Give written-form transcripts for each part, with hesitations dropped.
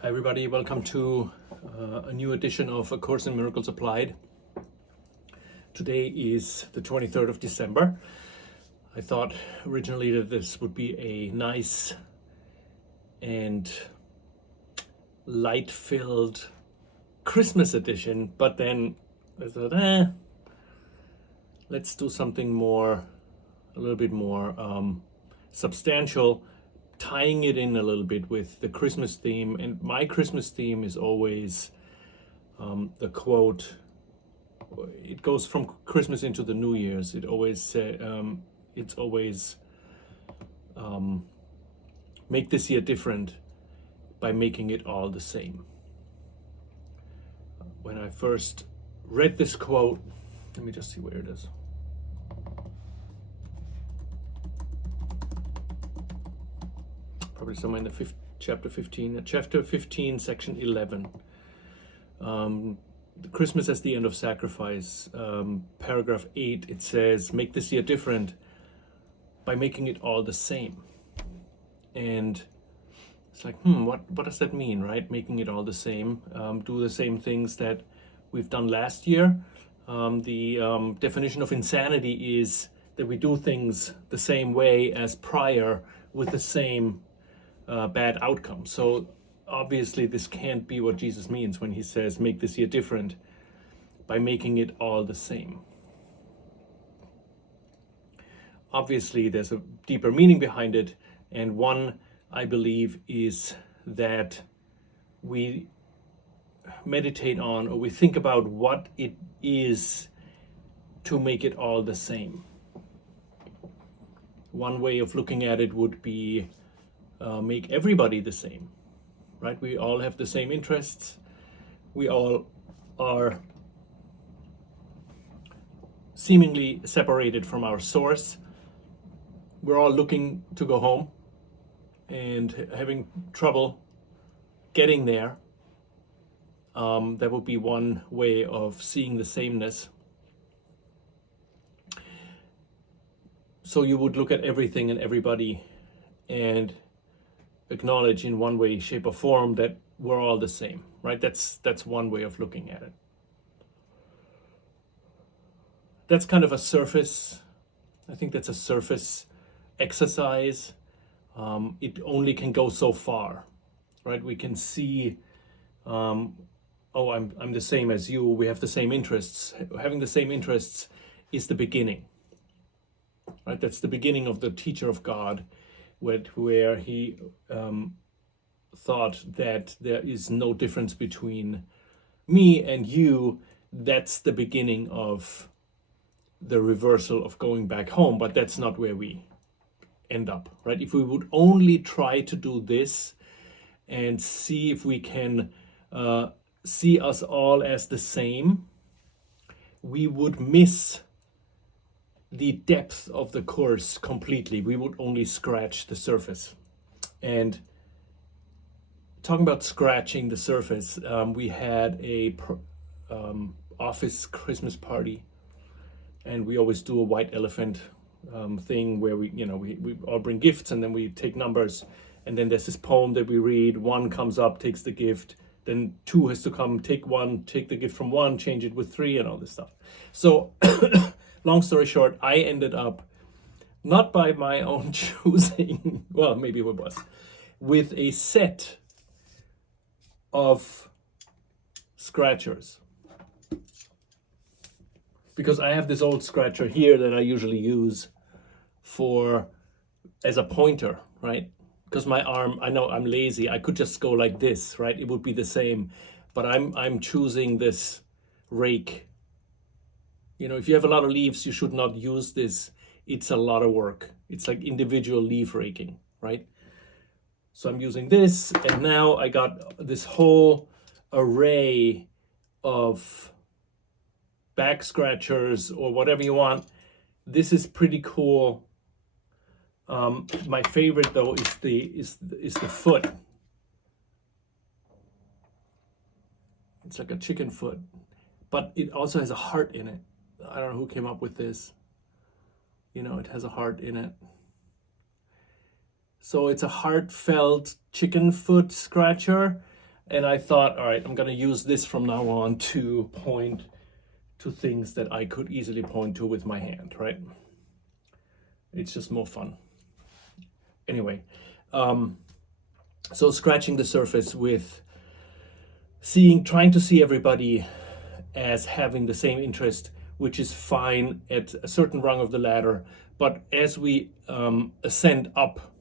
Hi everybody, welcome to a new edition of A Course in Miracles Applied. Today is the 23rd of December. I thought originally that this would be a nice and light-filled Christmas edition, but then I thought, let's do something a little bit more substantial, tying it in a little bit with the Christmas theme. And my Christmas theme is always the quote. It goes from Christmas into the New Year's. It's always make this year different by making it all the same. When I first read this quote, let me just see where it is. Probably somewhere in the chapter 15, section 11. Christmas as the end of sacrifice, paragraph 8, it says, make this year different by making it all the same. And it's like, what does that mean, right? Making it all the same, do the same things that we've done last year. The definition of insanity is that we do things the same way as prior with the same bad outcome. So obviously this can't be what Jesus means when he says make this year different by making it all the same. Obviously there's a deeper meaning behind it, and one, I believe, is that we meditate on, or we think about what it is to make it all the same. One way of looking at it would be make everybody the same, right? We all have the same interests. We all are seemingly separated from our source. We're all looking to go home and having trouble getting there. That would be one way of seeing the sameness. So you would look at everything and everybody and acknowledge in one way, shape, or form that we're all the same, right? That's one way of looking at it. That's kind of a surface. I think that's a surface exercise. It only can go so far, right? We can see, I'm the same as you. We have the same interests. Having the same interests is the beginning, right? That's the beginning of the teacher of God, where he thought that there is no difference between me and you. That's the beginning of the reversal of going back home, but that's not where we end up, right? If we would only try to do this and see if we can see us all as the same, we would miss the depth of the course completely. We would only scratch the surface. And talking about scratching the surface, we had a office Christmas party, and we always do a white elephant thing where we all bring gifts, and then we take numbers, and then there's this poem that we read. One comes up, takes the gift, then two has to come, take the gift from one, change it with three, and all this stuff. So long story short, I ended up, not by my own choosing, well, maybe it was, with a set of scratchers. Because I have this old scratcher here that I usually use as a pointer, right? Because my arm, I know I'm lazy, I could just go like this, right? It would be the same, but I'm choosing this rake. If you have a lot of leaves, you should not use this. It's a lot of work. It's like individual leaf raking, right? So I'm using this, and now I got this whole array of back scratchers or whatever you want. This is pretty cool. My favorite though is the foot. It's like a chicken foot, but it also has a heart in it. I don't know who came up with this. It has a heart in it. So it's a heartfelt chicken foot scratcher. And I thought, all right, I'm going to use this from now on to point to things that I could easily point to with my hand, right? It's just more fun. Anyway, so scratching the surface with trying to see everybody as having the same interest, which is fine at a certain rung of the ladder. But as we ascend up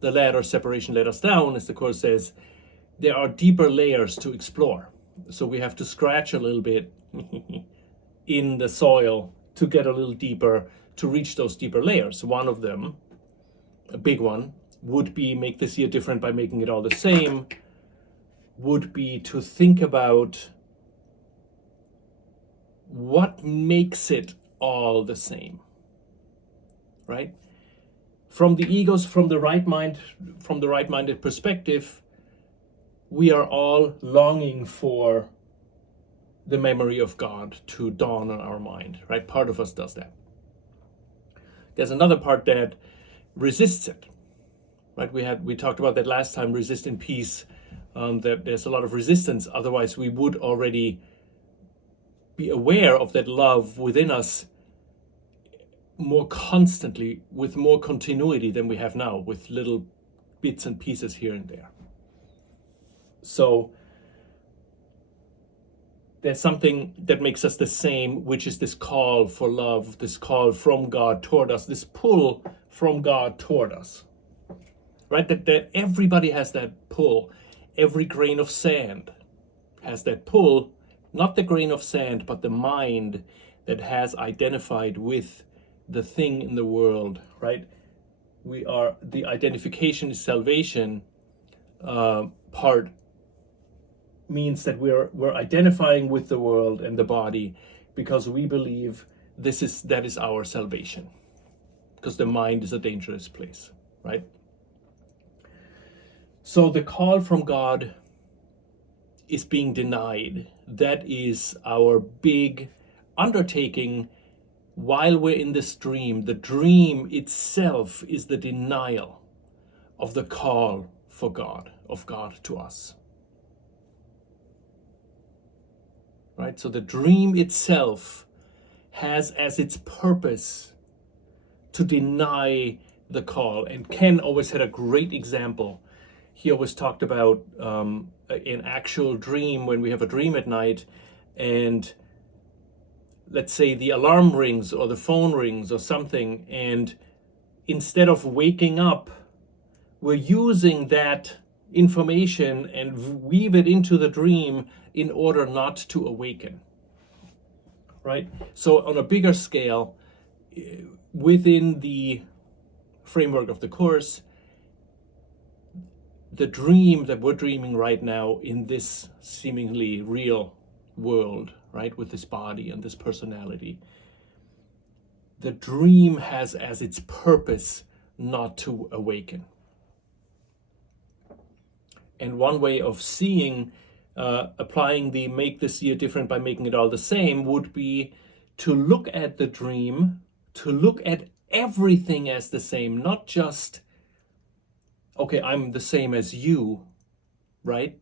the ladder, separation led us down, as the Course says, there are deeper layers to explore. So we have to scratch a little bit in the soil to get a little deeper, to reach those deeper layers. One of them, a big one, would be make this year different by making it all the same, would be to think about what makes it all the same, right? From the ego's, from the right-minded perspective, we are all longing for the memory of God to dawn on our mind, right? Part of us does that. There's another part that resists it, right? We talked about that last time, resist in peace, that there's a lot of resistance. Otherwise, we would already be aware of that love within us more constantly, with more continuity than we have now, with little bits and pieces here and there. So there's something that makes us the same, which is this call for love, this call from God toward us, this pull from God toward us, right? That everybody has that pull. Every grain of sand has that pull, not the grain of sand, but the mind that has identified with the thing in the world, right? The identification is salvation part means that we're identifying with the world and the body because we believe that is our salvation, because the mind is a dangerous place, right? So the call from God is being denied. That is our big undertaking while we're in this dream. The dream itself is the denial of the call for God, of God to us. Right? So the dream itself has as its purpose to deny the call. And Ken always had a great example. He always talked about an actual dream, when we have a dream at night and let's say the alarm rings or the phone rings or something, and instead of waking up, we're using that information and weave it into the dream in order not to awaken, right? So on a bigger scale, within the framework of the Course, the dream that we're dreaming right now in this seemingly real world, right, with this body and this personality, the dream has as its purpose not to awaken. And one way of seeing, applying the make this year different by making it all the same, would be to look at the dream, to look at everything as the same, not just, okay, I'm the same as you, right?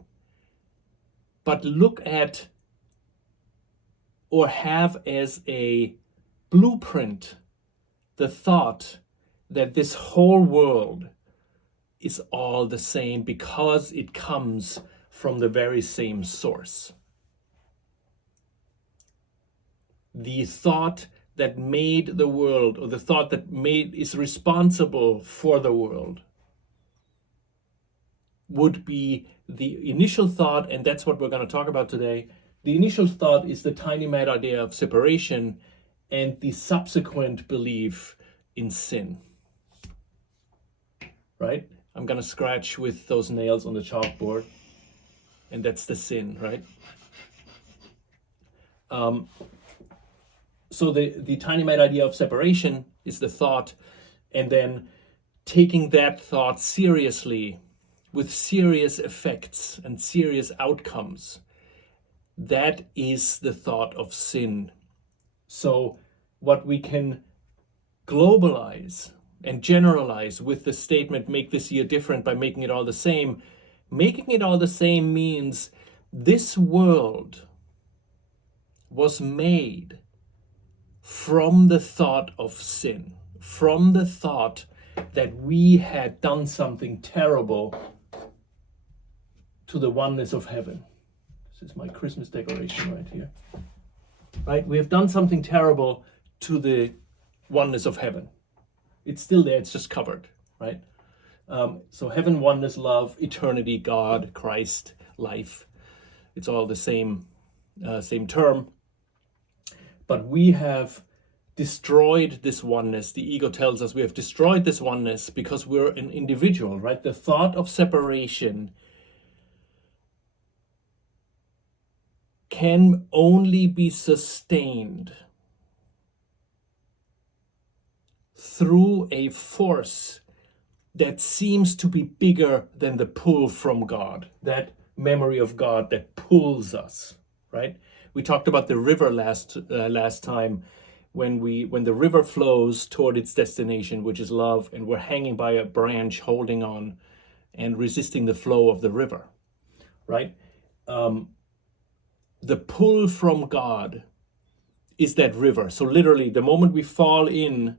But look at or have as a blueprint the thought that this whole world is all the same because it comes from the very same source. The thought that made the world, or the thought that is responsible for the world, would be the initial thought, and that's what we're going to talk about today. The initial thought is the tiny mad idea of separation and the subsequent belief in sin, right? I'm going to scratch with those nails on the chalkboard, and that's the sin, right? So the tiny mad idea of separation is the thought, and then taking that thought seriously with serious effects and serious outcomes, that is the thought of sin. So what we can globalize and generalize with the statement, make this year different by making it all the same, Making it all the same means this world was made from the thought of sin, from the thought that we had done something terrible to the oneness of heaven. This is my Christmas decoration right here. Right? We have done something terrible to the oneness of heaven. It's still there, it's just covered, right? So heaven, oneness, love, eternity, God, Christ, life. It's all the same term. But we have destroyed this oneness. The ego tells us we have destroyed this oneness because we're an individual, right? The thought of separation can only be sustained through a force that seems to be bigger than the pull from God, that memory of God that pulls us, right? We talked about the river last time when the river flows toward its destination, which is love, and we're hanging by a branch holding on and resisting the flow of the river, right? The pull from God is that river. So literally, the moment we fall in,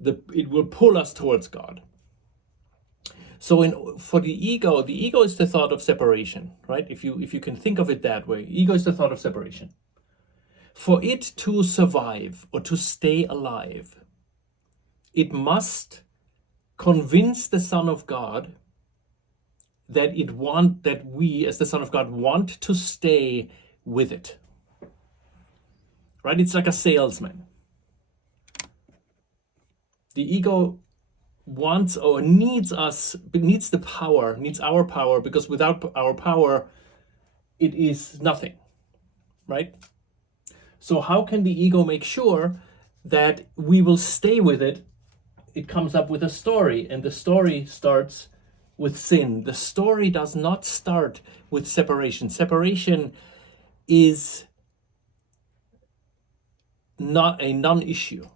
it will pull us towards God. So for the ego is the thought of separation, right? If you can think of it that way, ego is the thought of separation. For it to survive or to stay alive, it must convince the Son of God that we as the Son of God want to stay with it. Right? It's like a salesman. The ego wants or needs our power, because without our power, it is nothing, right? So how can the ego make sure that we will stay with it? It comes up with a story, and the story starts with sin. The story does not start with separation. Separation is not a non-issue,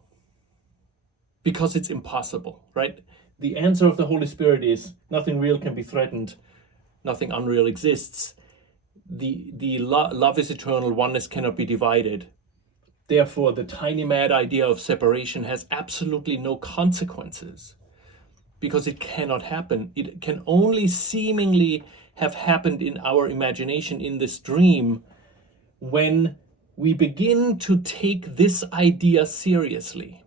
because it's impossible, right? The answer of the Holy Spirit is nothing real can be threatened, nothing unreal exists. The love is eternal, oneness cannot be divided. Therefore, the tiny mad idea of separation has absolutely no consequences, because it cannot happen. It can only seemingly have happened in our imagination, in this dream, when we begin to take this idea seriously.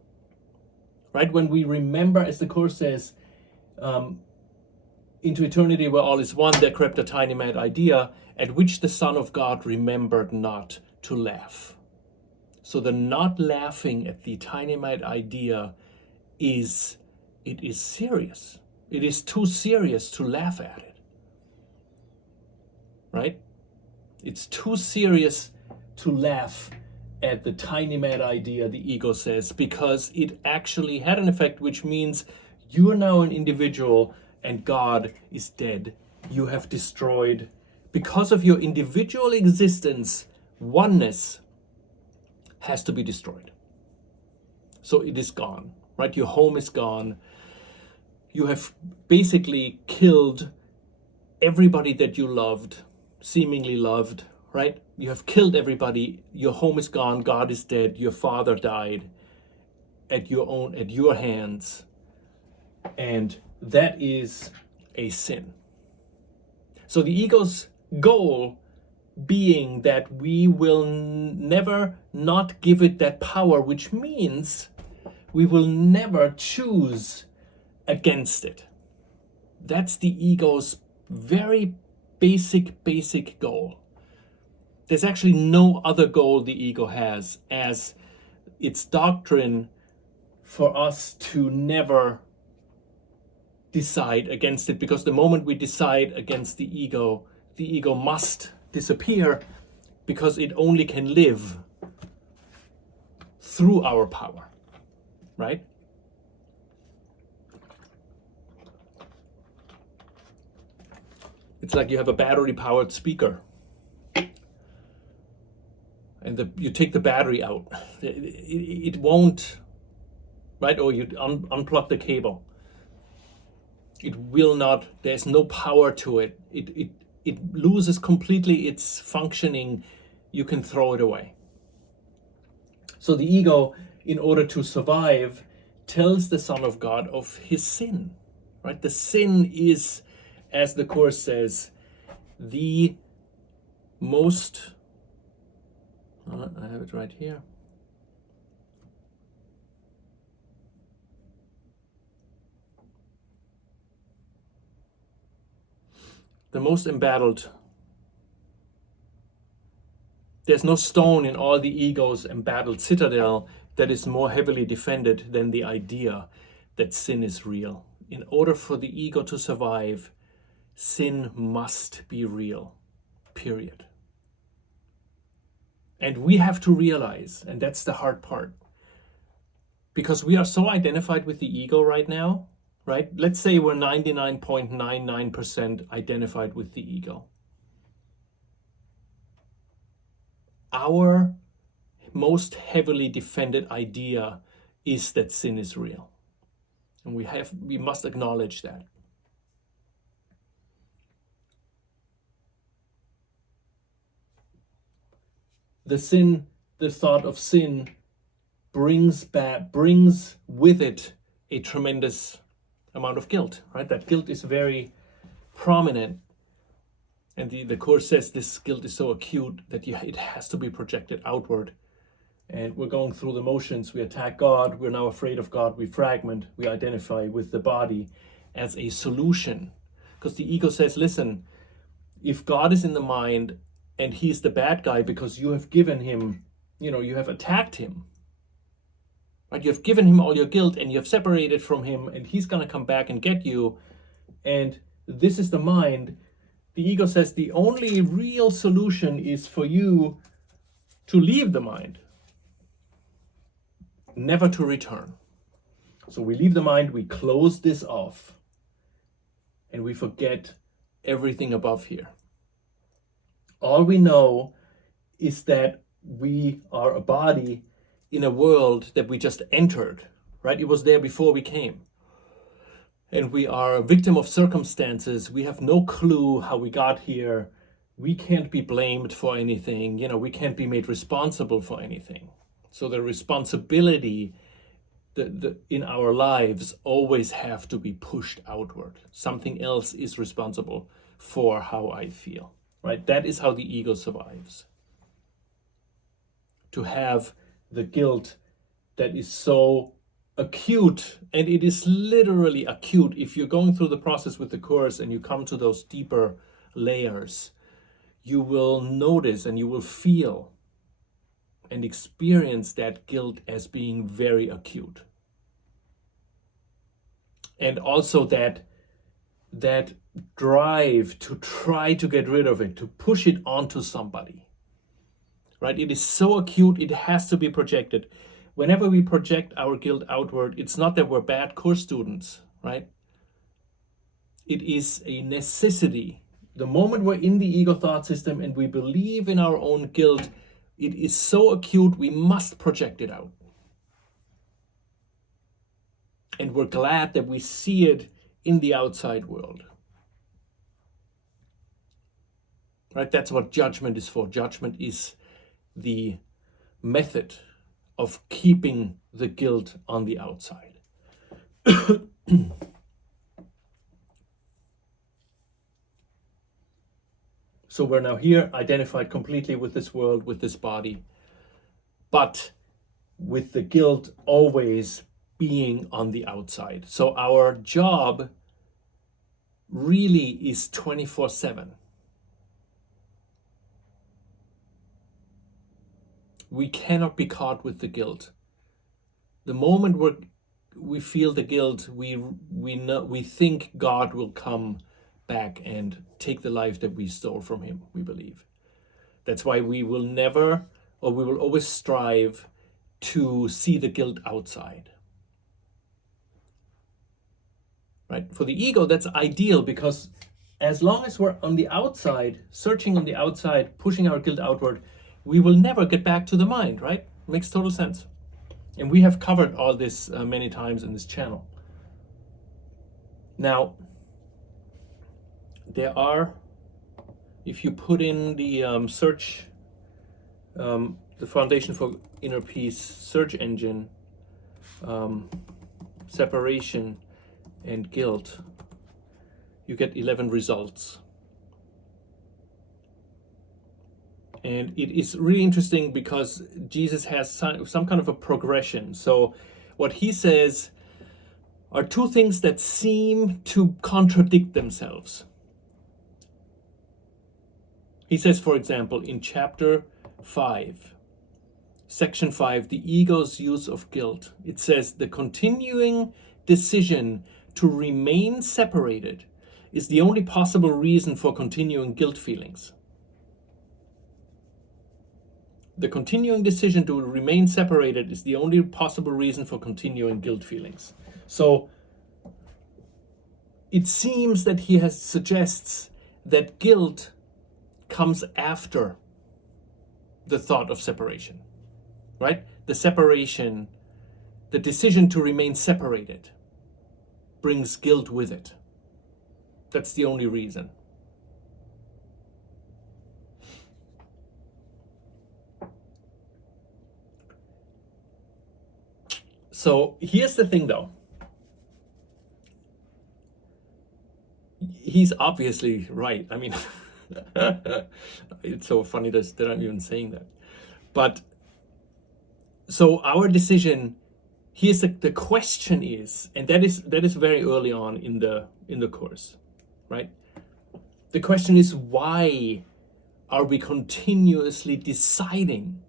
Right? When we remember, as the Course says, into eternity where all is one, there crept a tiny mad idea, at which the Son of God remembered not to laugh. So the not laughing at the tiny mad idea is serious. It is too serious to laugh at it. Right? It's too serious to laugh at the tiny mad idea, the ego says, because it actually had an effect, which means you are now an individual and God is dead. You have destroyed, because of your individual existence, oneness has to be destroyed. So it is gone, right? Your home is gone. You have basically killed everybody that you loved, seemingly loved, right? You have killed everybody. Your home is gone. God is dead. Your father died at your hands. And that is a sin. So the ego's goal being that we will never not give it that power, which means we will never choose against it. That's the ego's very basic goal. There's actually no other goal the ego has as its doctrine for us to never decide against it, because the moment we decide against the ego must disappear, because it only can live through our power, right? It's like you have a battery-powered speaker, and you take the battery out. It won't, right? Or you unplug the cable. It will not, there's no power to it. It loses completely its functioning. You can throw it away. So the ego, in order to survive, tells the Son of God of his sin, right? The sin is, as the Course says, the most, I have it right here. The most embattled. There's no stone in all the ego's embattled citadel that is more heavily defended than the idea that sin is real. In order for the ego to survive, sin must be real, period. And we have to realize, and that's the hard part, because we are so identified with the ego right now, right? Let's say we're 99.99% identified with the ego. Our most heavily defended idea is that sin is real. And we must acknowledge that. The thought of sin brings with it a tremendous amount of guilt, right? That guilt is very prominent. And the Course says this guilt is so acute that it has to be projected outward. And we're going through the motions. We attack God. We're now afraid of God. We fragment. We identify with the body as a solution. Because the ego says, listen, if God is in the mind and he's the bad guy because you have given him, you have attacked him, right? You have given him all your guilt and you have separated from him and he's going to come back and get you. And this is the mind. The ego says the only real solution is for you to leave the mind, never to return. So we leave the mind, we close this off, and we forget everything above here. All we know is that we are a body in a world that we just entered, right? It was there before we came. And we are a victim of circumstances. We have no clue how we got here. We can't be blamed for anything. We can't be made responsible for anything. So the responsibility in our lives always have to be pushed outward. Something else is responsible for how I feel, right? That is how the ego survives. To have the guilt that is so acute, and it is literally acute. If you're going through the process with the Course and you come to those deeper layers, you will notice and you will feel and experience that guilt as being very acute. And also that drive to try to get rid of it, to push it onto somebody, right? It is so acute, it has to be projected. Whenever we project our guilt outward, it's not that we're bad Course students, right? It is a necessity. The moment we're in the ego thought system and we believe in our own guilt, it is so acute, we must project it out. And we're glad that we see it in the outside world. Right? That's what judgment is for. Judgment is the method of keeping the guilt on the outside. So we're now here, identified completely with this world, with this body, but with the guilt always being on the outside. So our job really is 24/7. We cannot be caught with the guilt. The moment we feel the guilt, we think God will come back and take the life that we stole from him, we believe. That's why we will never, or we will always strive to see the guilt outside. Right? For the ego, that's ideal, because as long as we're on the outside, searching on the outside, pushing our guilt outward, we will never get back to the mind, right? Makes total sense. And we have covered all this many times in this channel. Now, there are, if you put in the search, the Foundation for Inner Peace search engine, separation and guilt, you get 11 results. And it is really interesting because Jesus has some kind of a progression. So what he says are two things that seem to contradict themselves. He says, for example, in chapter 5, section 5, the ego's use of guilt, it says the continuing decision to remain separated is the only possible reason for continuing guilt feelings. The continuing decision to remain separated is the only possible reason for continuing guilt feelings. So it seems that he suggests that guilt comes after the thought of separation, right? The separation, the decision to remain separated brings guilt with it. That's the only reason. So here's the thing though. He's obviously right. I mean, it's so funny that I'm even saying that. But so our decision, here's the question is, and that is very early on in the course, right? The question is, why are we continuously deciding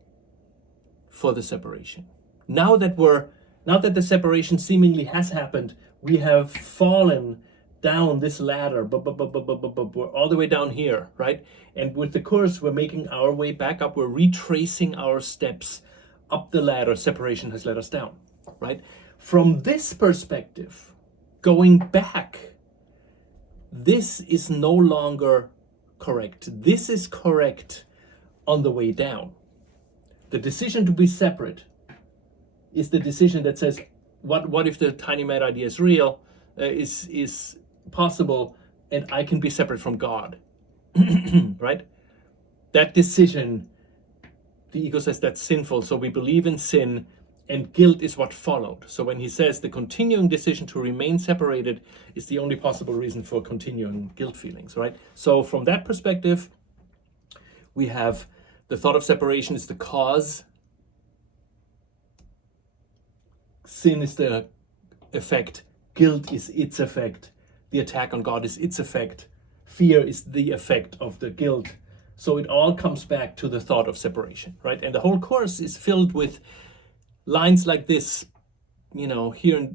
for the separation? Now that the separation seemingly has happened, we have fallen down this ladder, we're all the way down here, right? And with the course, we're making our way back up. We're retracing our steps up the ladder. Separation has let us down, right? From this perspective, going back, this is no longer correct. This is correct on the way down. The decision to be separate is the decision that says, what if the tiny mad idea is real, is possible, and I can be separate from God, right? That decision, the ego says that's sinful, so we believe in sin, and guilt is what followed. So when he says the continuing decision to remain separated is the only possible reason for continuing guilt feelings, right? So from that perspective, we have the thought of separation is the cause, sin is the effect, guilt is its effect, the attack on God is its effect, fear is the effect of the guilt. So it all comes back to the thought of separation, right? And the whole course is filled with lines like this, here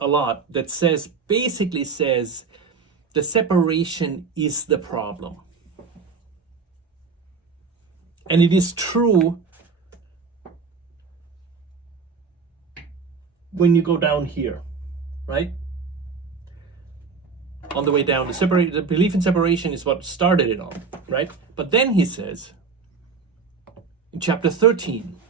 a lot, that basically says the separation is the problem. And it is true when you go down here, right? On the way down, the belief in separation is what started it all, right? But then he says, in chapter 13,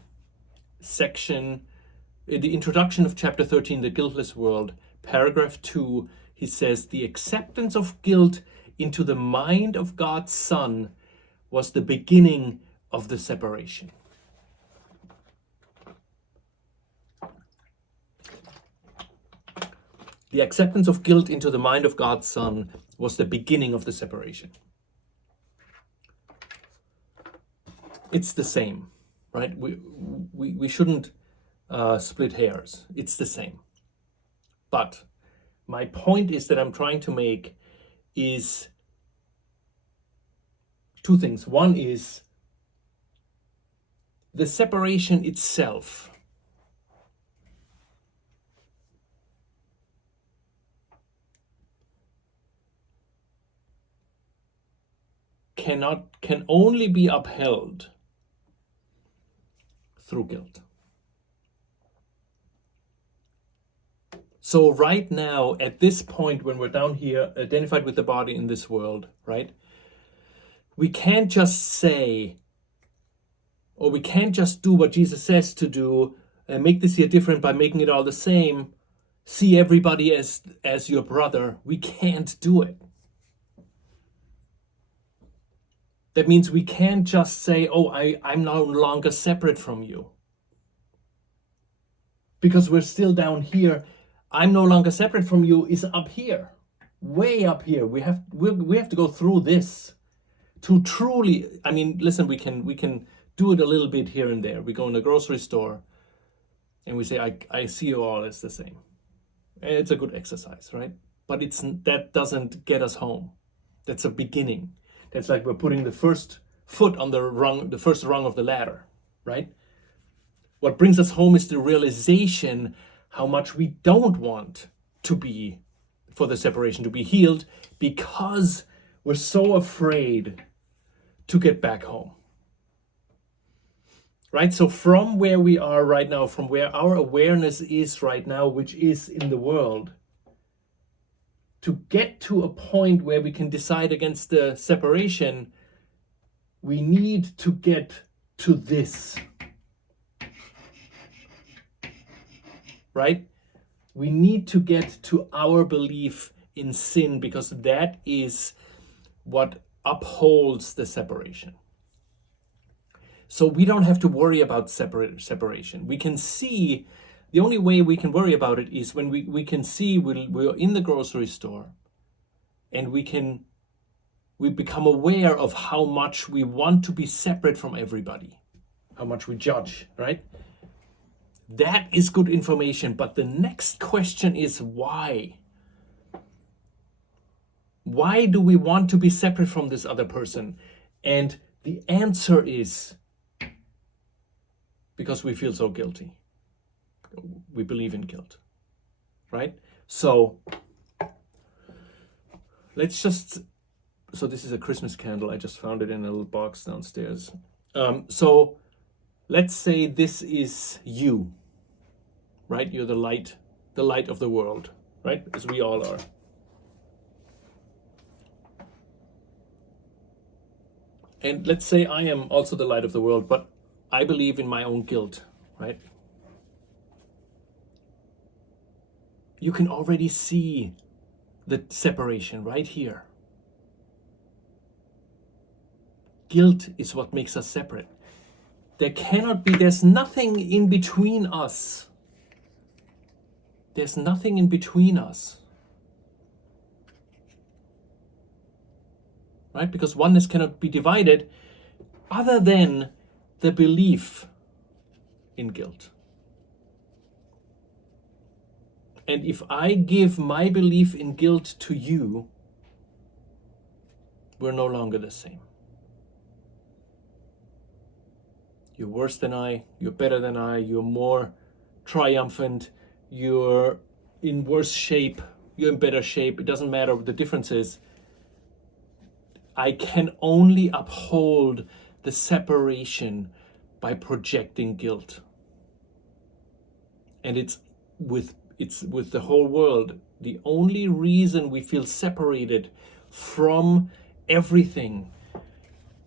the introduction of chapter 13, The Guiltless World, paragraph 2, he says, the acceptance of guilt into the mind of God's Son was the beginning of the separation. The acceptance of guilt into the mind of God's Son was the beginning of the separation. It's the same, right? We shouldn't split hairs. It's the same. But my point is that I'm trying to make is two things. One is the separation itself can only be upheld through guilt. So right now, at this point, when we're down here, identified with the body in this world, right? We can't just say, or we can't just do what Jesus says to do and make this here different by making it all the same. See everybody as your brother. We can't do it. That means we can't just say, oh, I'm no longer separate from you. Because we're still down here. I'm no longer separate from you is up here, way up here. We have to go through this to truly, I mean, listen, we can do it a little bit here and there. We go in the grocery store and we say, I see you all as the same. And it's a good exercise, right? But that doesn't get us home. That's a beginning. That's like we're putting the first foot on the first rung of the ladder, right? What brings us home is the realization how much we don't want to be, for the separation to be healed, because we're so afraid to get back home. Right? So from where we are right now, from where our awareness is right now, which is in the world, to get to a point where we can decide against the separation, we need to get to this. Right? We need to get to our belief in sin, because that is what upholds the separation. So we don't have to worry about separation. We can see, the only way we can worry about it is when we can see we're in the grocery store and we become aware of how much we want to be separate from everybody, how much we judge, right? That is good information, but the next question is why? Why do we want to be separate from this other person? And the answer is because we feel so guilty. We believe in guilt, right? So so this is a Christmas candle. I just found it in a little box downstairs. So let's say this is you, right? You're the light of the world, right? As we all are. And let's say I am also the light of the world, but I believe in my own guilt, right? You can already see the separation right here. Guilt is what makes us separate. There's nothing in between us. There's nothing in between us. Right? Because oneness cannot be divided other than the belief in guilt. And if I give my belief in guilt to you, we're no longer the same. You're worse than I, you're better than I, you're more triumphant, you're in worse shape, you're in better shape. It doesn't matter what the difference is. I can only uphold the separation by projecting guilt. And it's with the whole world. The only reason we feel separated from everything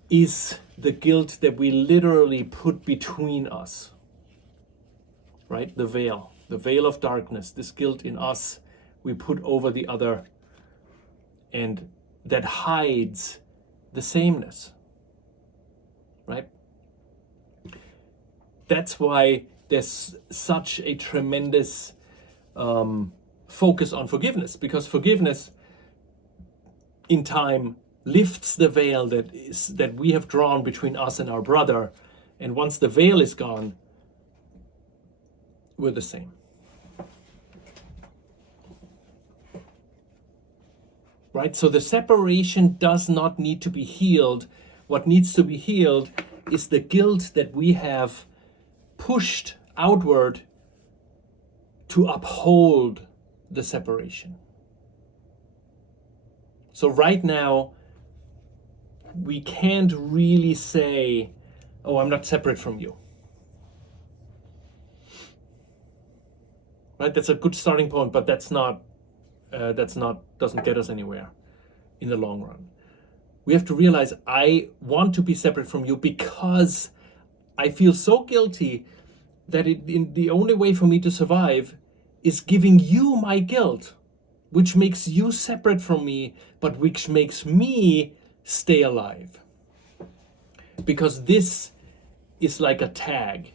is the guilt that we literally put between us. Right? The veil of darkness, this guilt in us, we put over the other, and that hides the sameness. Right? That's why there's such a tremendous focus on forgiveness, because forgiveness in time lifts the veil that we have drawn between us and our brother, and once the veil is gone, we're the same. Right? So the separation does not need to be healed. What needs to be healed is the guilt that we have pushed outward to uphold the separation. So right now, we can't really say, oh, I'm not separate from you. Right? That's a good starting point, but doesn't get us anywhere in the long run. We have to realize I want to be separate from you because I feel so guilty that the only way for me to survive is giving you my guilt, which makes you separate from me, but which makes me stay alive. Because this is like a tag.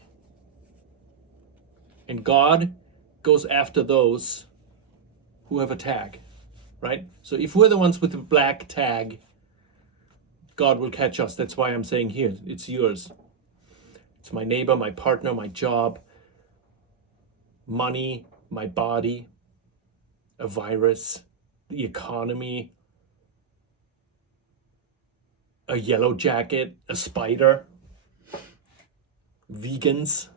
And God goes after those who have a tag, right? So if we're the ones with the black tag, God will catch us. That's why I'm saying here, it's yours. It's my neighbor, my partner, my job, money, my body, a virus, the economy, a yellow jacket, a spider, vegans,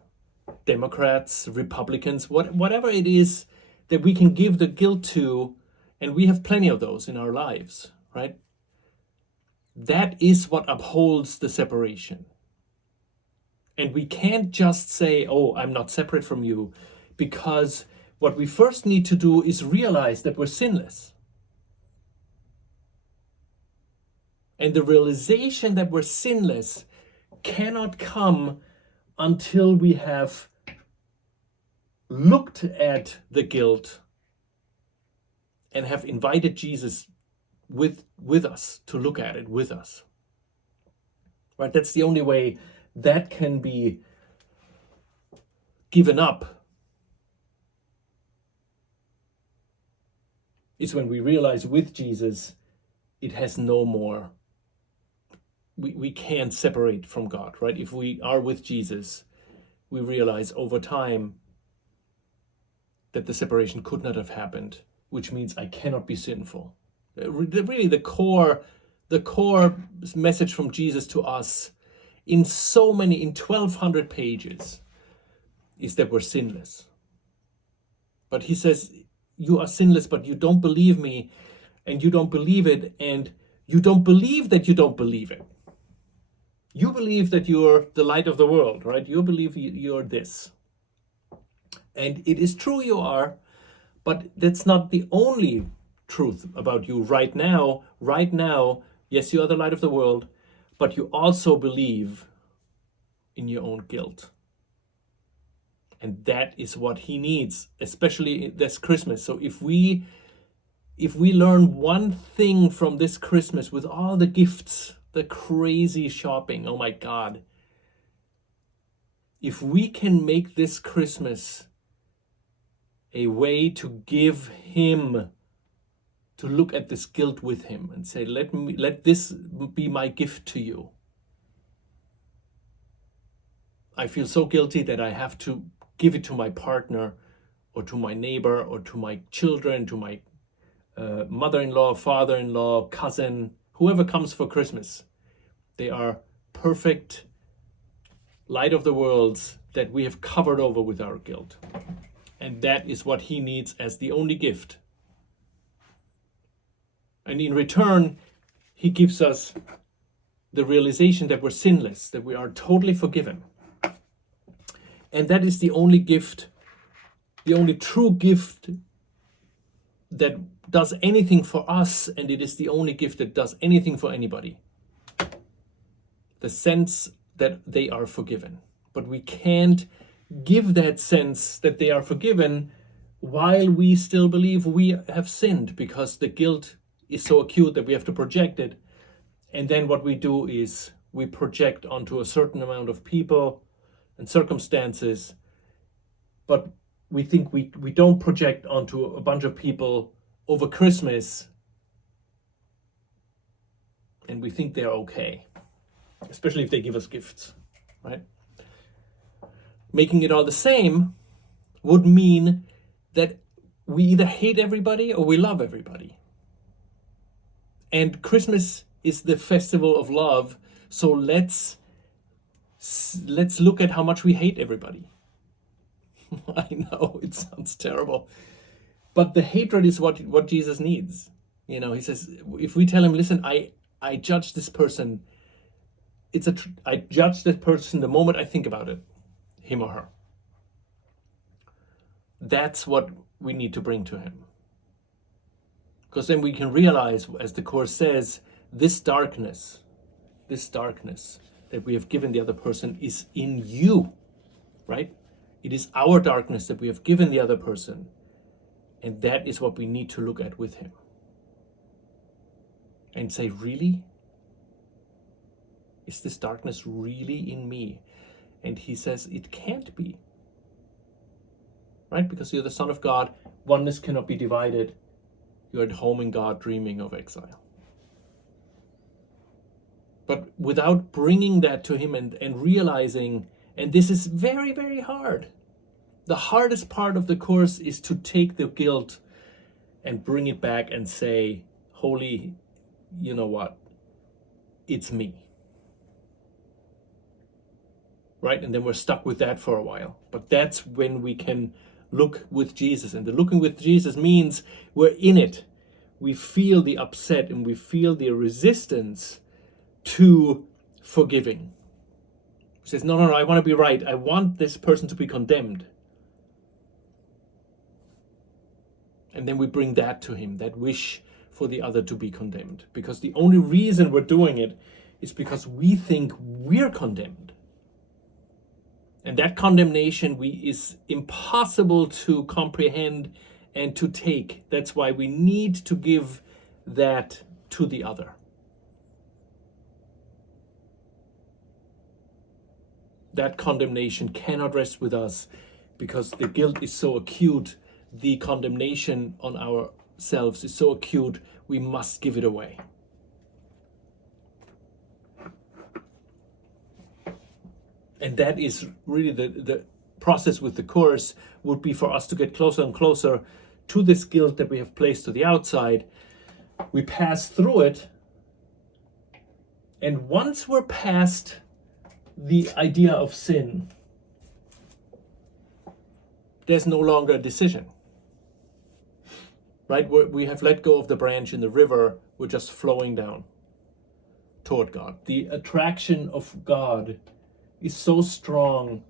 Democrats, Republicans, whatever it is that we can give the guilt to, and we have plenty of those in our lives, right? That is what upholds the separation. And we can't just say, oh, I'm not separate from you, because what we first need to do is realize that we're sinless. And the realization that we're sinless cannot come until we have looked at the guilt and have invited Jesus with us to look at it with us. Right? That's the only way that can be given up, is when we realize with Jesus it has no more. We can't separate from God, right? If we are with Jesus, we realize over time that the separation could not have happened, which means I cannot be sinful. Really, the core message from Jesus to us in 1,200 pages is that we're sinless. But he says, you are sinless, but you don't believe me, and you don't believe it, and you don't believe that you don't believe it. You believe that you're the light of the world, right? You believe you're this. And it is true you are, but that's not the only truth about you right now. Right now, yes, you are the light of the world, but you also believe in your own guilt. And that is what he needs, especially this Christmas. So if we learn one thing from this Christmas with all the gifts, the crazy shopping, oh my God. If we can make this Christmas a way to give him, to look at this guilt with him and say, let this be my gift to you. I feel so guilty that I have to give it to my partner or to my neighbor or to my children, to my mother-in-law, father-in-law, cousin, whoever comes for Christmas. They are perfect light of the worlds that we have covered over with our guilt. And that is what he needs as the only gift. And in return, he gives us the realization that we're sinless, that we are totally forgiven. And that is the only gift, the only true gift that does anything for us, and it is the only gift that does anything for anybody. The sense that they are forgiven. But we can't give that sense that they are forgiven while we still believe we have sinned, because the guilt is so acute that we have to project it. And then what we do is we project onto a certain amount of people and circumstances, but we think we don't project onto a bunch of people over Christmas, and we think they're okay, especially if they give us gifts, right? Making it all the same would mean that we either hate everybody or we love everybody. And Christmas is the festival of love, so let's look at how much we hate everybody. I know, it sounds terrible. But the hatred is what Jesus needs. You know, he says, if we tell him, listen, I judge this person, I judge that person the moment I think about it, him or her. That's what we need to bring to him. Because then we can realize, as the Course says, this darkness that we have given the other person is in you, right? It is our darkness that we have given the other person. And that is what we need to look at with him. And say, really? Is this darkness really in me? And he says it can't be. Right? Because you're the Son of God. Oneness cannot be divided. You're at home in God, dreaming of exile. But without bringing that to him and realizing, and this is very, very hard. The hardest part of the course is to take the guilt and bring it back and say, Holy, you know what? It's me. Right? And then we're stuck with that for a while. But that's when we can look with Jesus. And the looking with Jesus means we're in it. We feel the upset and we feel the resistance to forgiving. He says, no, I want to be right. I want this person to be condemned. And then we bring that to him, that wish for the other to be condemned. Because the only reason we're doing it is because we think we're condemned. And that condemnation is impossible to comprehend and to take. That's why we need to give that to the other. That condemnation cannot rest with us because the guilt is so acute. The condemnation on ourselves is so acute, we must give it away. And that is really the process with the course, would be for us to get closer and closer to this guilt that we have placed to the outside. We pass through it. And once we're past the idea of sin, there's no longer a decision. Right? We have let go of the branch in the river. We're just flowing down toward God. The attraction of God is so strong,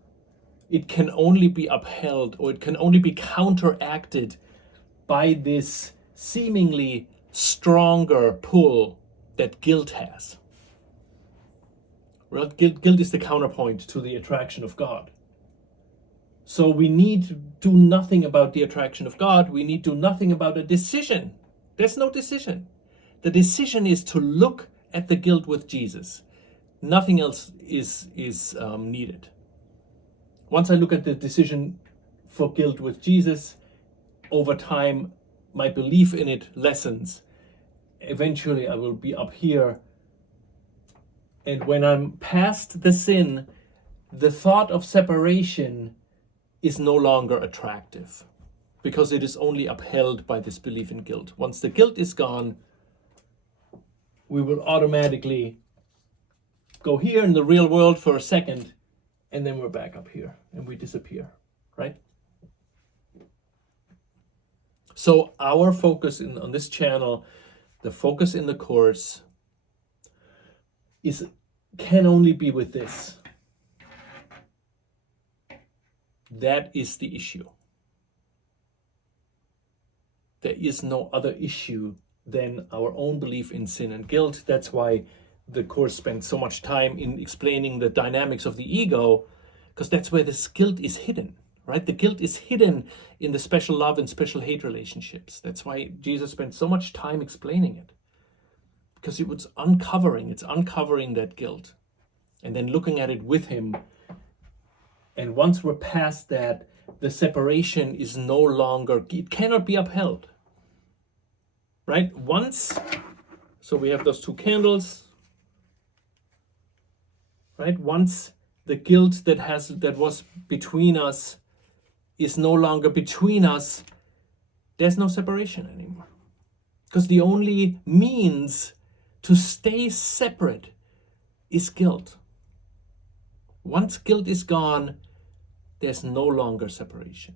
it can only be upheld, or it can only be counteracted by this seemingly stronger pull that guilt has. Well, guilt is the counterpoint to the attraction of God. So we need to do nothing about the attraction of God. We need to do nothing about a decision. There's no decision. The decision is to look at the guilt with Jesus. Nothing else is needed. Once I look at the decision for guilt with Jesus, over time, my belief in it lessens. Eventually, I will be up here. And when I'm past the sin, the thought of separation is no longer attractive because it is only upheld by this belief in guilt. Once the guilt is gone, we will automatically go here in the real world for a second, and then we're back up here and we disappear, right? So our focus on this channel, the focus in the course, can only be with this. That is the issue. There is no other issue than our own belief in sin and guilt. That's why the course spends so much time in explaining the dynamics of the ego, because that's where this guilt is hidden, right? The guilt is hidden in the special love and special hate relationships. That's why Jesus spent so much time explaining it, because it's uncovering that guilt and then looking at it with him. And once we're past that, the separation is no longer, it cannot be upheld, right? So we have those two candles, right? Once the guilt that was between us is no longer between us, there's no separation anymore. Because the only means to stay separate is guilt. Once guilt is gone, there's no longer separation.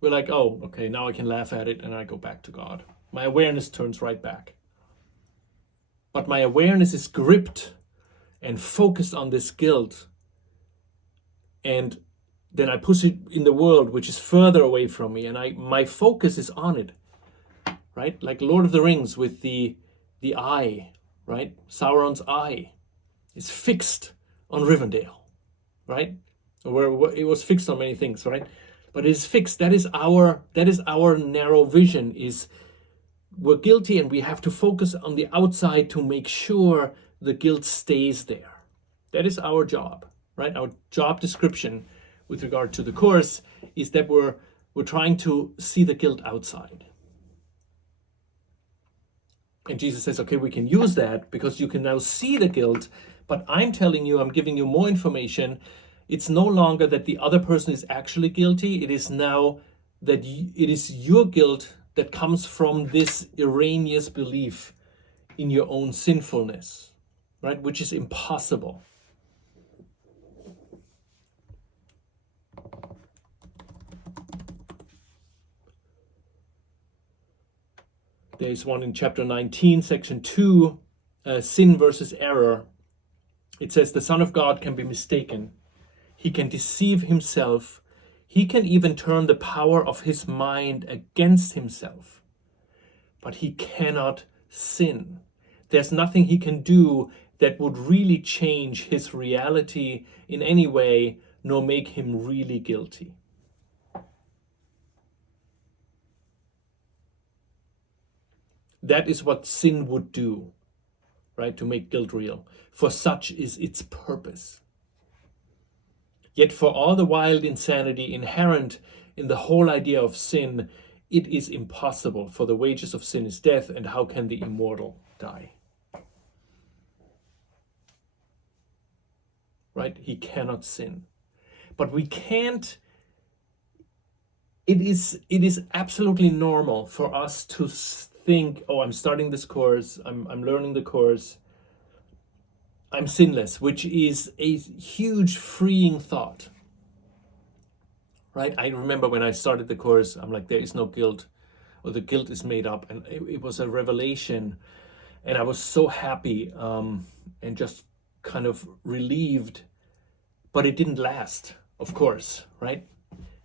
We're like, oh, okay, now I can laugh at it and I go back to God. My awareness turns right back. But my awareness is gripped and focused on this guilt. And then I push it in the world, which is further away from me, and my focus is on it. Right? Like Lord of the Rings with the eye, right? Sauron's eye is fixed on Rivendell, right? Where it was fixed on many things, right? But it is fixed. That is our narrow vision. Is we're guilty and we have to focus on the outside to make sure the guilt stays there. That is our job, right? Our job description with regard to the Course is that we're trying to see the guilt outside. And Jesus says, okay, we can use that because you can now see the guilt, but I'm telling you, I'm giving you more information. It's no longer that the other person is actually guilty. It is now that it is your guilt that comes from this erroneous belief in your own sinfulness, right? Which is impossible. There's one in chapter 19, section 2, sin versus error. It says the Son of God can be mistaken. He can deceive himself. He can even turn the power of his mind against himself. But he cannot sin. There's nothing he can do that would really change his reality in any way, nor make him really guilty. That is what sin would do, right? To make guilt real. For such is its purpose. Yet for all the wild insanity inherent in the whole idea of sin, it is impossible, for the wages of sin is death, and how can the immortal die? Right? He cannot sin. But we can't. It is absolutely normal for us to think, oh, I'm starting this course, I'm learning the course, I'm sinless, which is a huge freeing thought. Right? I remember when I started the course, I'm like, there is no guilt, or the guilt is made up, and it was a revelation, and I was so happy and just kind of relieved, but it didn't last, of course, right?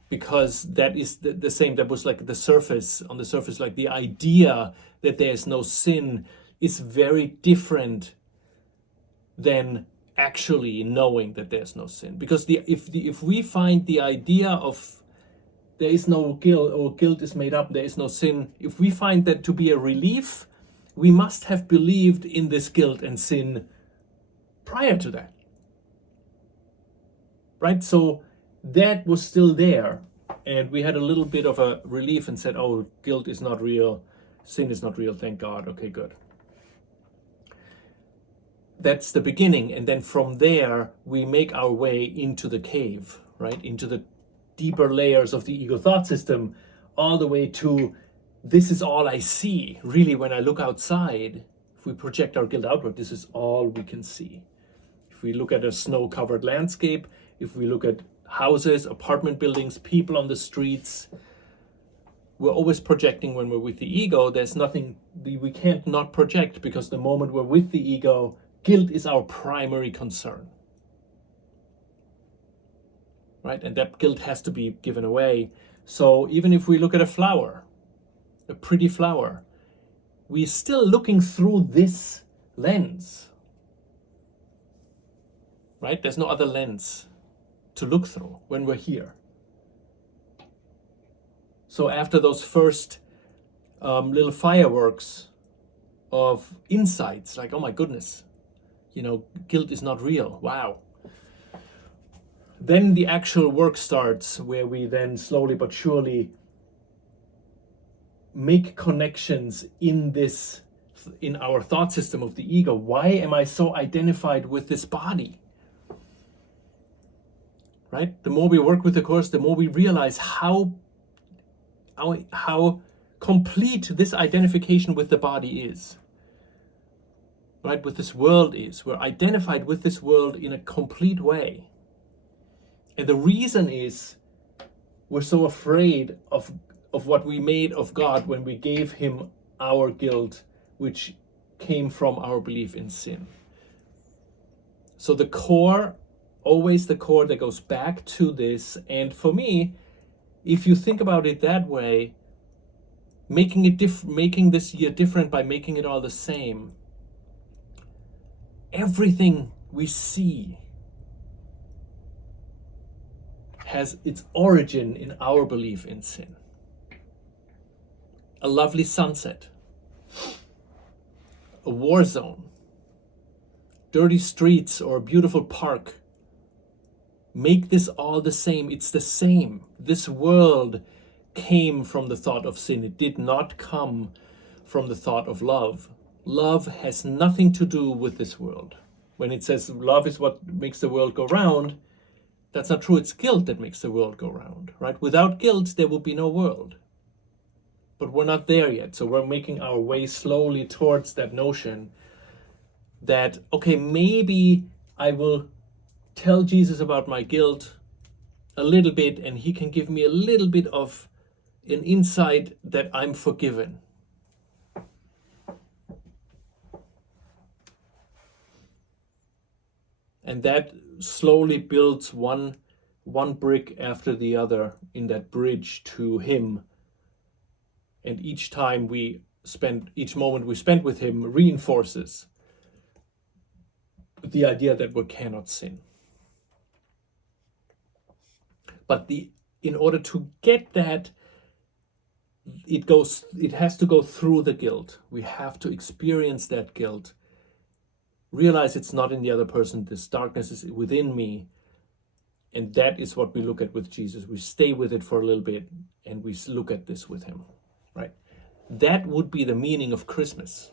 Because that is the same, that was like the surface, on the surface, like the idea that there's no sin is very different than actually knowing that there's no sin. Because if we find the idea of there is no guilt, or guilt is made up, there is no sin, if we find that to be a relief, we must have believed in this guilt and sin prior to that. Right? So that was still there, and we had a little bit of a relief and said, oh, guilt is not real, sin is not real, thank God. Okay, good. That's the beginning, and then from there we make our way into the cave, right? Into the deeper layers of the ego thought system, all the way to this is all I see. Really, when I look outside, if we project our guilt outward, this is all we can see. If we look at a snow-covered landscape, if we look at houses, apartment buildings, people on the streets, we're always projecting when we're with the ego. There's nothing, we can't not project, because the moment we're with the ego, guilt is our primary concern. Right? And that guilt has to be given away. So even if we look at a flower, a pretty flower, we're still looking through this lens. Right? There's no other lens to look through when we're here. So after those first little fireworks of insights, like, oh my goodness, guilt is not real, wow. Then the actual work starts, where we then slowly but surely make connections in our thought system of the ego. Why am I so identified with this body? Right? The more we work with the Course, the more we realize how complete this identification with the body is. Right? With this world is. We're identified with this world in a complete way. And the reason is we're so afraid of what we made of God when we gave him our guilt, which came from our belief in sin. So the core, always the core that goes back to this. And for me, if you think about it that way, making this year different by making it all the same, everything we see has its origin in our belief in sin. A lovely sunset, a war zone, dirty streets or a beautiful park. Make this all the same. It's the same. This world came from the thought of sin. It did not come from the thought of love. Love has nothing to do with this world. When it says love is what makes the world go round, that's not true. It's guilt that makes the world go round, right? Without guilt, there would be no world. But we're not there yet. So we're making our way slowly towards that notion that, okay, maybe I will tell Jesus about my guilt a little bit, and he can give me a little bit of an insight that I'm forgiven. And that slowly builds one brick after the other in that bridge to him. And each moment we spend with him reinforces the idea that we cannot sin. But in order to get that, it has to go through the guilt. We have to experience that guilt. Realize it's not in the other person. This darkness is within me. And that is what we look at with Jesus. We stay with it for a little bit and we look at this with him, right? That would be the meaning of Christmas.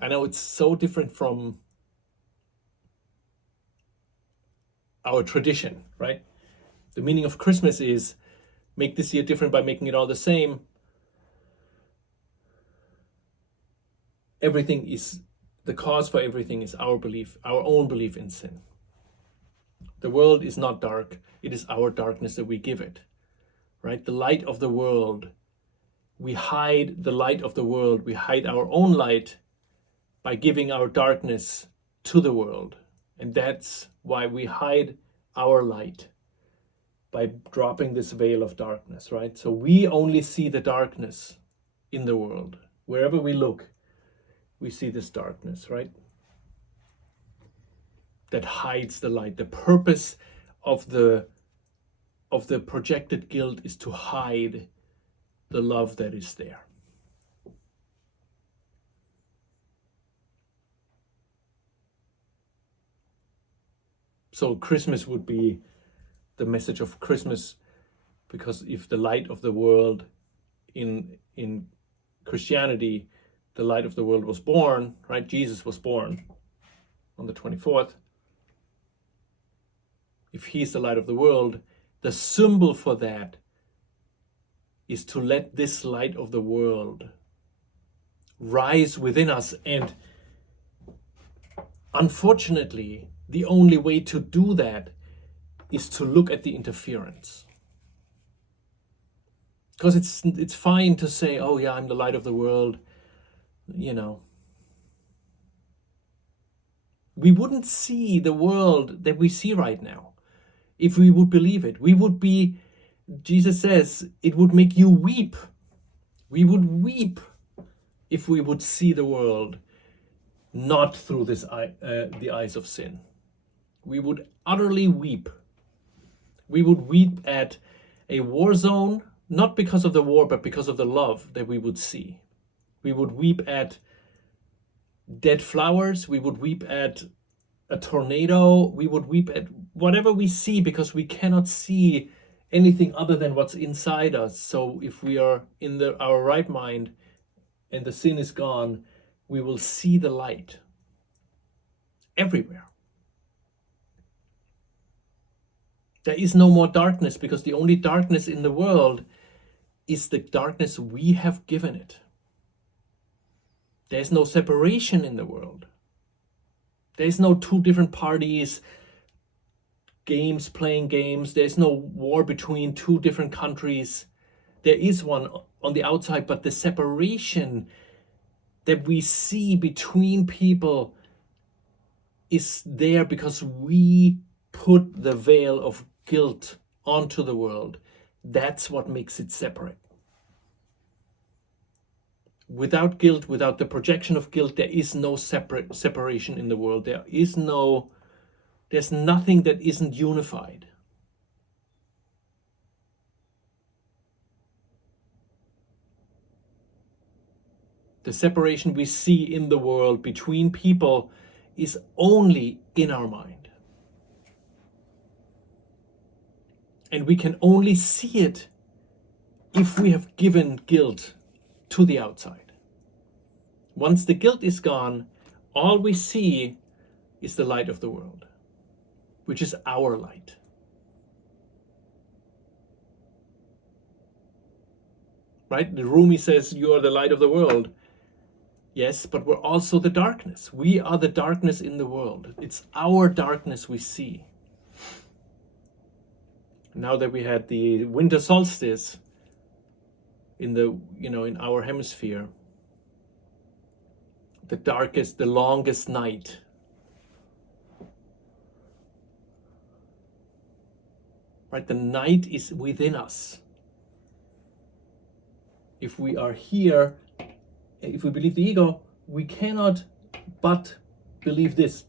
I know it's so different from our tradition, right? The meaning of Christmas is make this year different by making it all the same. Everything is, the cause for everything is our belief, our own belief in sin. The world is not dark. It is our darkness that we give it, right? The light of the world, we hide the light of the world. We hide our own light by giving our darkness to the world. And that's why we hide our light, by dropping this veil of darkness, right? So we only see the darkness in the world. Wherever we look, we see this darkness, right? That hides the light. The purpose of the projected guilt is to hide the love that is there. So Christmas would be the message of Christmas, because if the light of the world in Christianity, the light of the world was born, right? Jesus was born on the 24th. If he's the light of the world, the symbol for that is to let this light of the world rise within us. And unfortunately, the only way to do that is to look at the interference. Because it's fine to say, oh yeah, I'm the light of the world, you know. We wouldn't see the world that we see right now if we would believe it. We would be, Jesus says, it would make you weep. We would weep if we would see the world not through the eyes of sin. We would utterly weep. We would weep at a war zone, not because of the war, but because of the love that we would see. We would weep at dead flowers. We would weep at a tornado. We would weep at whatever we see, because we cannot see anything other than what's inside us. So if we are in our right mind and the sin is gone, we will see the light everywhere. There is no more darkness, because the only darkness in the world is the darkness we have given it. There's no separation in the world. There's no two different parties, playing games. There's no war between two different countries. There is one on the outside, but the separation that we see between people is there because we put the veil of guilt onto the world. That's what makes it separate. Without guilt, without the projection of guilt, there is no separation in the world. There's nothing that isn't unified. The separation we see in the world between people is only in our mind. And we can only see it if we have given guilt to the outside. Once the guilt is gone, all we see is the light of the world, which is our light. Right? The Rumi says, you are the light of the world. Yes, but we're also the darkness. We are the darkness in the world. It's our darkness we see. Now that we had the winter solstice in our hemisphere, the darkest, the longest night, right? The night is within us. If we are here, if we believe the ego, we cannot but believe this,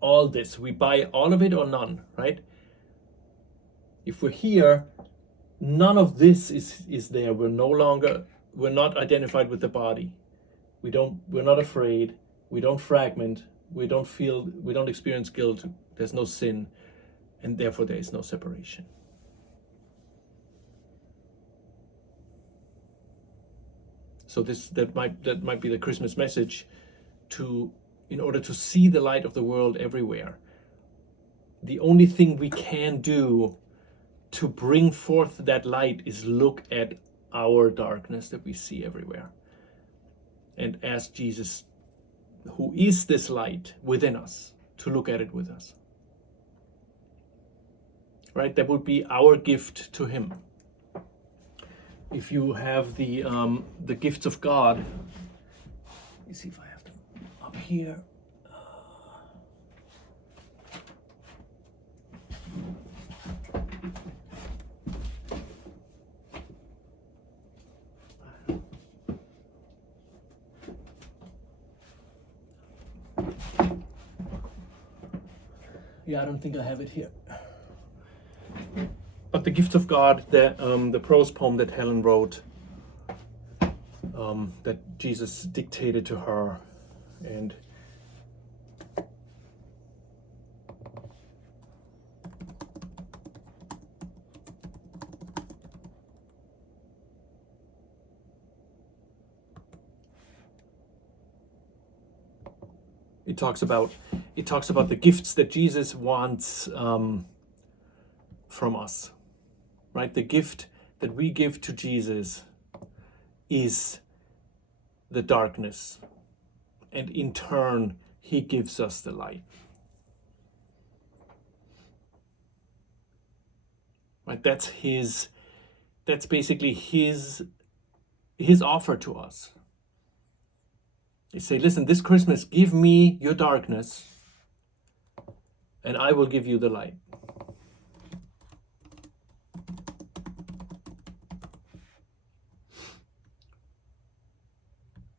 all this. We buy all of it or none, right? If we're here, none of this is there. We're not identified with the body. We're not afraid. We don't fragment. We don't experience guilt. There's no sin, and therefore there is no separation. So that might be the Christmas message in order to see the light of the world everywhere. The only thing we can do to bring forth that light is look at our darkness that we see everywhere and ask Jesus, who is this light within us, to look at it with us. Right? That would be our gift to him. If you have the gifts of God, let me see if I have them up here. Yeah, I don't think I have it here. But the Gift of God, the prose poem that Helen wrote, that Jesus dictated to her, and it talks about the gifts that Jesus wants from us. Right? The gift that we give to Jesus is the darkness, and in turn he gives us the light. Right? That's basically his offer to us. He say, listen, this Christmas, give me your darkness and I will give you the light.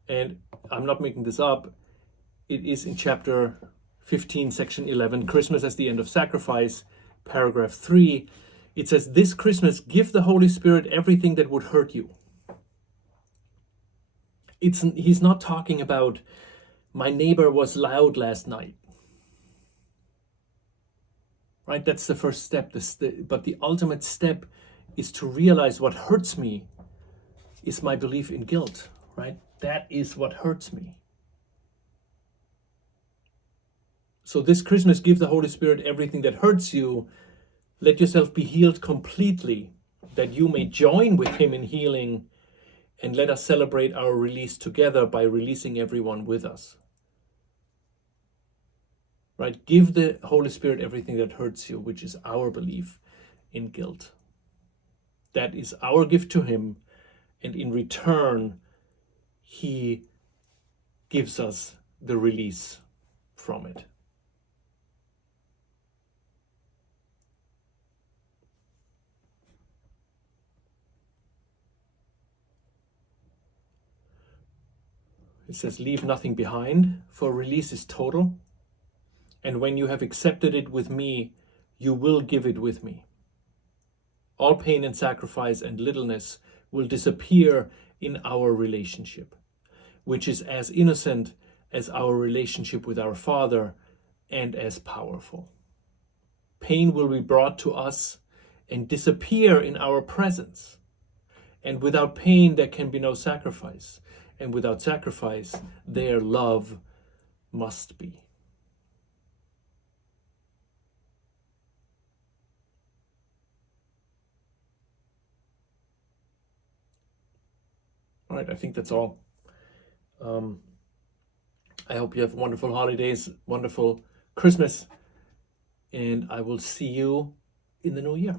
And I'm not making this up. It is in chapter 15, section 11, Christmas as the End of Sacrifice, paragraph 3. It says, this Christmas, give the Holy Spirit everything that would hurt you. He's not talking about, my neighbor was loud last night. Right? That's the first step. But the ultimate step is to realize what hurts me is my belief in guilt. Right? That is what hurts me. So this Christmas, give the Holy Spirit everything that hurts you. Let yourself be healed completely, that you may join with him in healing, and let us celebrate our release together by releasing everyone with us. Right? Give the Holy Spirit everything that hurts you, which is our belief in guilt. That is our gift to him, and in return, he gives us the release from it. It says, leave nothing behind, for release is total. And when you have accepted it with me, you will give it with me. All pain and sacrifice and littleness will disappear in our relationship. which is as innocent as our relationship with our Father and as powerful. Pain will be brought to us and disappear in our presence. And without pain, there can be no sacrifice. And without sacrifice, their love must be. All right, I think that's all. I hope you have wonderful holidays, wonderful Christmas, and I will see you in the new year.